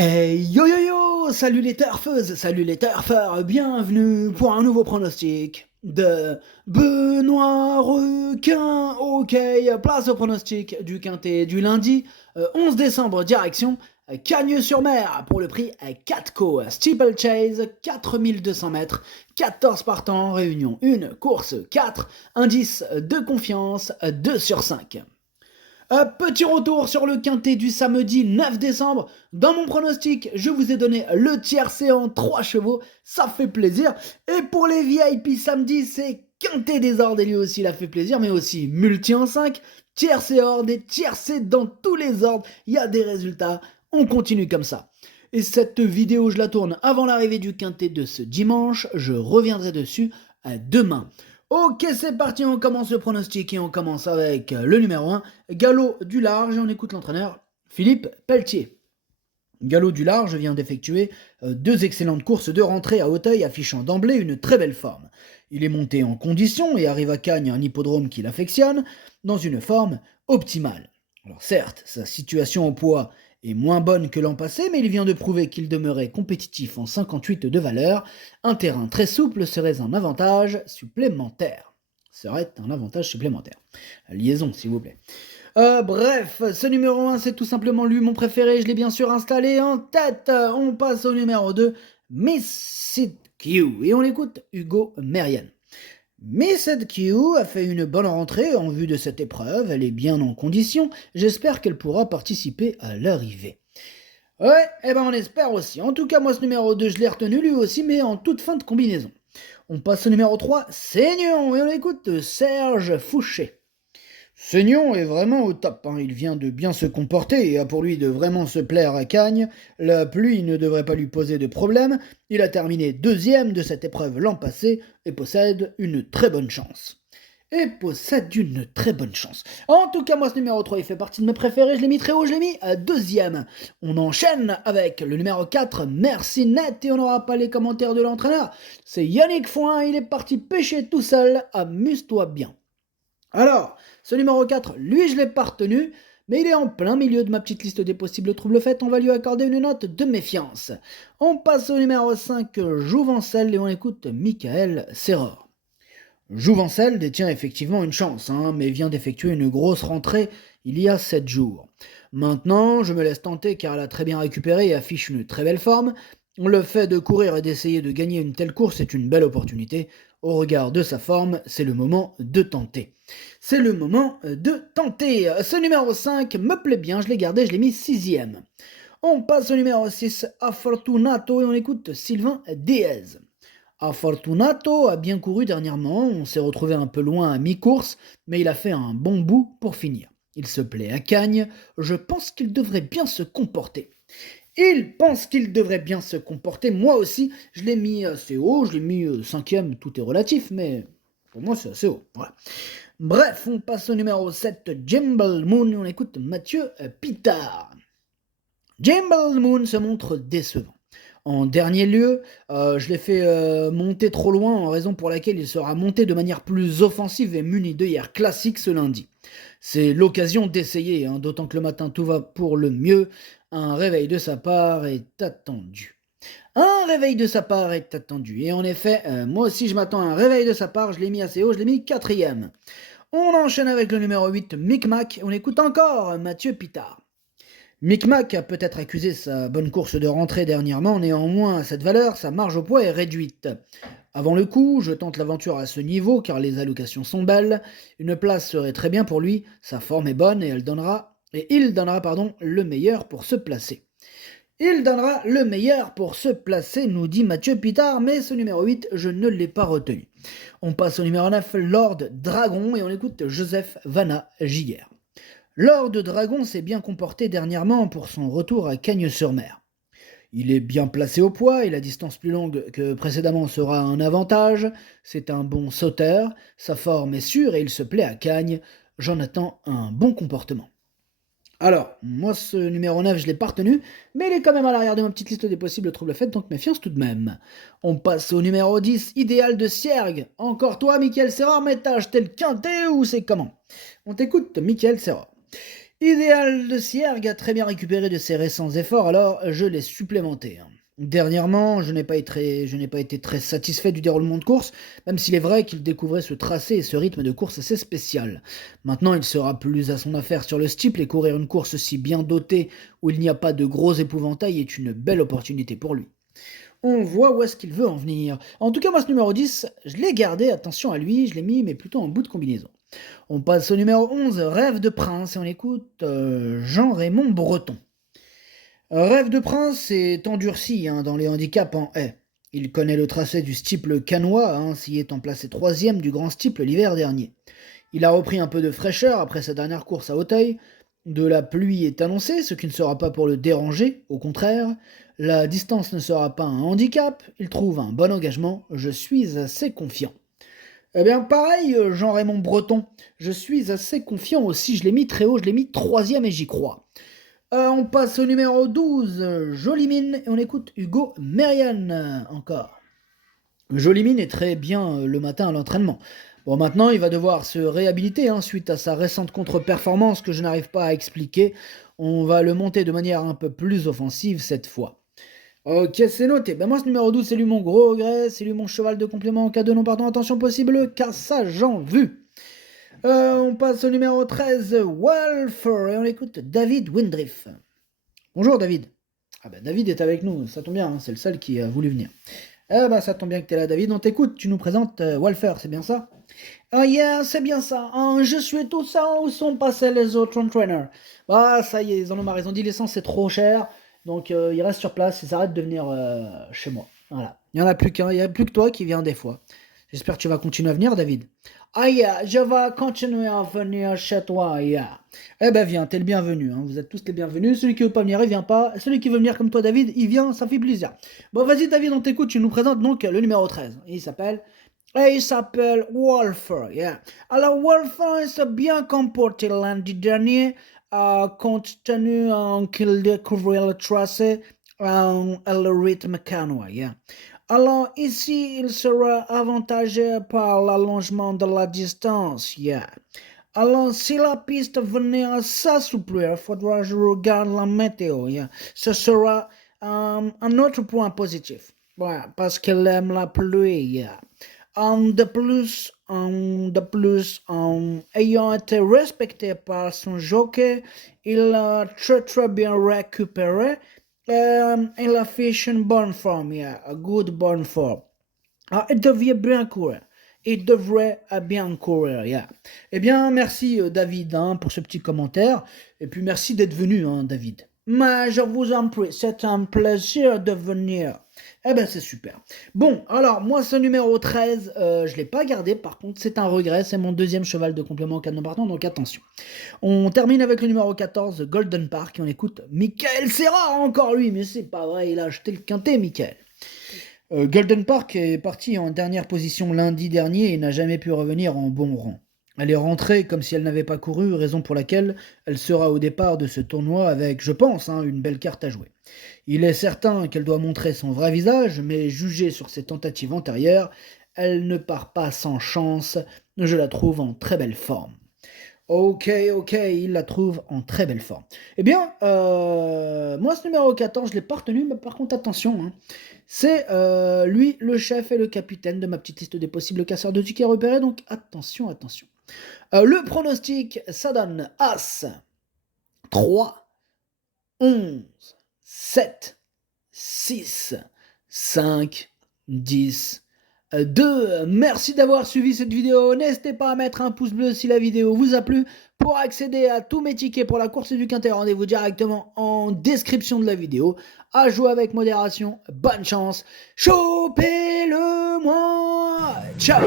Hey yo yo yo, salut les turfeuses, salut les turfeurs, bienvenue pour un nouveau pronostic de Benoît Requin. Ok, place au pronostic du quintet du lundi 11 décembre, direction Cagnes-sur-Mer pour le prix 4 co Steeplechase, 4200 mètres, 14 partants, réunion 1, course 4, indice de confiance 2 sur 5. Petit retour sur le quintet du samedi 9 décembre. Dans mon pronostic, je vous ai donné le tiercé en 3 chevaux, ça fait plaisir. Et pour les VIP samedi, c'est quintet des ordres, et lui aussi, il a fait plaisir, mais aussi multi en 5, tiercé ordre et tiercé dans tous les ordres. Il y a des résultats, on continue comme ça. Et cette vidéo, je la tourne avant l'arrivée du quintet de ce dimanche. Je reviendrai dessus demain. Ok, c'est parti, on commence le pronostic et on commence avec le numéro 1, Galop du Large, et on écoute l'entraîneur Philippe Pelletier. Galop du Large vient d'effectuer 2 excellentes courses de rentrée à Auteuil, affichant d'emblée une très belle forme. Il est monté en condition et arrive à Cagnes, un hippodrome qu'il affectionne, dans une forme optimale. Alors certes, sa situation au poids est moins bonne que l'an passé, mais il vient de prouver qu'il demeurait compétitif en 58 de valeur. Un terrain très souple serait un avantage supplémentaire. La liaison, s'il vous plaît. Bref, ce numéro 1, c'est tout simplement lui, mon préféré. Je l'ai bien sûr installé en tête. On passe au numéro 2, Miss Q. Et on écoute Hugo Merian. Miss Q a fait une bonne rentrée en vue de cette épreuve. Elle est bien en condition. J'espère qu'elle pourra participer à l'arrivée. Ouais, on espère aussi. En tout cas, moi, ce numéro 2, je l'ai retenu lui aussi, mais en toute fin de combinaison. On passe au numéro 3, Seignon, et on écoute Serge Fouché. Seignon est vraiment au top, il vient de bien se comporter et a pour lui de vraiment se plaire à Cagnes. La pluie ne devrait pas lui poser de problème. Il a terminé 2e de cette épreuve l'an passé et possède une très bonne chance. En tout cas, moi, ce numéro 3, il fait partie de mes préférés. Je l'ai mis très haut, je l'ai mis à 2e. On enchaîne avec le numéro 4, Merci Net, et on n'aura pas les commentaires de l'entraîneur. C'est Yannick Foin, il est parti pêcher tout seul. Amuse-toi bien. Alors, ce numéro 4, lui, je l'ai pas retenu, mais il est en plein milieu de ma petite liste des possibles troubles faits. On va lui accorder une note de méfiance. On passe au numéro 5, Jouvencel, et on écoute Michael Serror. Jouvencel détient effectivement une chance, mais vient d'effectuer une grosse rentrée il y a 7 jours. Maintenant, je me laisse tenter car elle a très bien récupéré et affiche une très belle forme. Le fait de courir et d'essayer de gagner une telle course est une belle opportunité. Au regard de sa forme, c'est le moment de tenter. Ce numéro 5 me plaît bien, je l'ai gardé, je l'ai mis 6e. On passe au numéro 6, Afortunato, et on écoute Sylvain Diaz. Afortunato a bien couru dernièrement, on s'est retrouvé un peu loin à mi-course, mais il a fait un bon bout pour finir. Il se plaît à Cagnes, je pense qu'il devrait bien se comporter. Moi aussi, je l'ai mis assez haut, je l'ai mis 5e, tout est relatif, mais pour moi c'est assez haut. Voilà. Bref, on passe au numéro 7, Jimble Moon, et on écoute Mathieu Pitard. Jimble Moon se montre décevant. En dernier lieu, je l'ai fait monter trop loin, en raison pour laquelle il sera monté de manière plus offensive et muni d'œillères classiques ce lundi. C'est l'occasion d'essayer, d'autant que le matin tout va pour le mieux. Un réveil de sa part est attendu. Et en effet, moi aussi je m'attends à un réveil de sa part, je l'ai mis assez haut, je l'ai mis 4e. On enchaîne avec le numéro 8, Micmac, on écoute encore Mathieu Pitard. Micmac a peut-être accusé sa bonne course de rentrée dernièrement, néanmoins, à cette valeur, sa marge au poids est réduite. Avant le coup, je tente l'aventure à ce niveau car les allocations sont belles. Une place serait très bien pour lui, sa forme est bonne et il donnera le meilleur pour se placer. Nous dit Mathieu Pitard, mais ce numéro 8, je ne l'ai pas retenu. On passe au numéro 9, Lord Dragon, et on écoute Joseph Vanna Giguère. Lord Dragon s'est bien comporté dernièrement pour son retour à Cagnes-sur-Mer. Il est bien placé au poids et la distance plus longue que précédemment sera un avantage. C'est un bon sauteur, sa forme est sûre et il se plaît à Cagnes. J'en attends un bon comportement. Alors, moi ce numéro 9 je l'ai pas retenu, mais il est quand même à l'arrière de ma petite liste des possibles troubles faits, donc méfiance tout de même. On passe au numéro 10, Idéal de Siergue. Encore toi, Michael Serrard, mais t'as acheté le quintet ou c'est comment? On t'écoute, Michael Serrard. Idéal de Siergue a très bien récupéré de ses récents efforts, alors je l'ai supplémenté. Dernièrement, je n'ai pas été très satisfait du déroulement de course, même s'il est vrai qu'il découvrait ce tracé et ce rythme de course assez spécial. Maintenant, il sera plus à son affaire sur le steeple et courir une course si bien dotée où il n'y a pas de gros épouvantails est une belle opportunité pour lui. On voit où est-ce qu'il veut en venir. En tout cas, moi, ce numéro 10, je l'ai gardé, attention à lui, je l'ai mis, mais plutôt en bout de combinaison. On passe au numéro 11, Rêve de Prince, et on écoute Jean-Raymond Breton. Rêve de Prince est endurci dans les handicaps en haie. Il connaît le tracé du steeple cannois, s'y étant placé troisième du grand steeple l'hiver dernier. Il a repris un peu de fraîcheur après sa dernière course à Hauteuil. De la pluie est annoncée, ce qui ne sera pas pour le déranger, au contraire. La distance ne sera pas un handicap, il trouve un bon engagement, je suis assez confiant. Eh bien pareil, Jean-Raymond Breton, je suis assez confiant aussi, je l'ai mis très haut, je l'ai mis troisième et j'y crois. On passe au numéro 12, Jolie Mine, et on écoute Hugo Merian encore. Jolie Mine est très bien le matin à l'entraînement. Bon, maintenant, il va devoir se réhabiliter suite à sa récente contre-performance que je n'arrive pas à expliquer. On va le monter de manière un peu plus offensive cette fois. Ok, c'est noté. Ben moi, ce numéro 12, c'est lui mon gros regret, c'est lui mon cheval de complément en cas de non-pardon. Attention possible, car ça, j'en vu. On passe au numéro 13, Walfer, et on écoute David Windriff. Bonjour David. Ah ben David est avec nous, ça tombe bien, c'est le seul qui a voulu venir. Eh ben ça tombe bien que t'es là David, on t'écoute, tu nous présentes Walfer, c'est bien ça? Oh yeah, c'est bien ça, je suis tout ça, où sont passés les autres entraîneurs? Bah ça y est, ils en ont marre, ils ont dit l'essence c'est trop cher, donc ils restent sur place, ils arrêtent de venir chez moi. Voilà, il n'y en a plus qu'un, il n'y a plus que toi qui viens des fois. J'espère que tu vas continuer à venir David. Ah yeah, je vais continuer à venir chez toi, yeah. Eh ben viens, t'es le bienvenu, vous êtes tous les bienvenus. Celui qui veut pas venir, il vient pas. Celui qui veut venir comme toi David, il vient, ça fait plaisir. Bon vas-y David, on t'écoute, tu nous présentes donc le numéro 13. Il s'appelle Wolfer, yeah. Alors Wolfer s'est bien comporté lundi dernier, compte tenu qu'il découvrait le tracé et le rythme cannois, yeah. Alors ici, il sera avantagé par l'allongement de la distance, yeah. Alors si la piste venait à s'assouplir, il faudra que je regarde la météo, yeah. Ce sera un autre point positif, ouais, parce qu'il aime la pluie, yeah. De plus, ayant été respecté par son jockey, il a très très bien récupéré. Il affiche une bonne forme, yeah, a good bonne forme. Il devrait bien courir. Il devrait bien courir, yeah. Eh bien, merci David pour ce petit commentaire. Et puis merci d'être venu, David. Mais je vous en prie, c'est un plaisir de venir. Eh ben c'est super. Bon, alors moi ce numéro 13, je l'ai pas gardé, par contre c'est un regret, c'est mon deuxième cheval de complément canon partant, donc attention. On termine avec le numéro 14, Golden Park, et on écoute Michael Serra, encore lui, mais c'est pas vrai, il a acheté le quintet, Michael. Golden Park est parti en dernière position lundi dernier et n'a jamais pu revenir en bon rang. Elle est rentrée comme si elle n'avait pas couru, raison pour laquelle elle sera au départ de ce tournoi avec, je pense, une belle carte à jouer. Il est certain qu'elle doit montrer son vrai visage, mais jugée sur ses tentatives antérieures, elle ne part pas sans chance, je la trouve en très belle forme. Ok, il la trouve en très belle forme. Eh bien, moi ce numéro 14, je l'ai pas retenu, mais par contre attention, c'est lui le chef et le capitaine de ma petite liste des possibles casseurs de tickets repérés, donc attention. Le pronostic, ça donne As, 3, 11, 7, 6, 5, 10, 2. Merci d'avoir suivi cette vidéo. N'hésitez pas à mettre un pouce bleu si la vidéo vous a plu. Pour accéder à tous mes tickets pour la course du quintet, rendez-vous directement en description de la vidéo. À jouer avec modération. Bonne chance. Chopez-le moi. Ciao.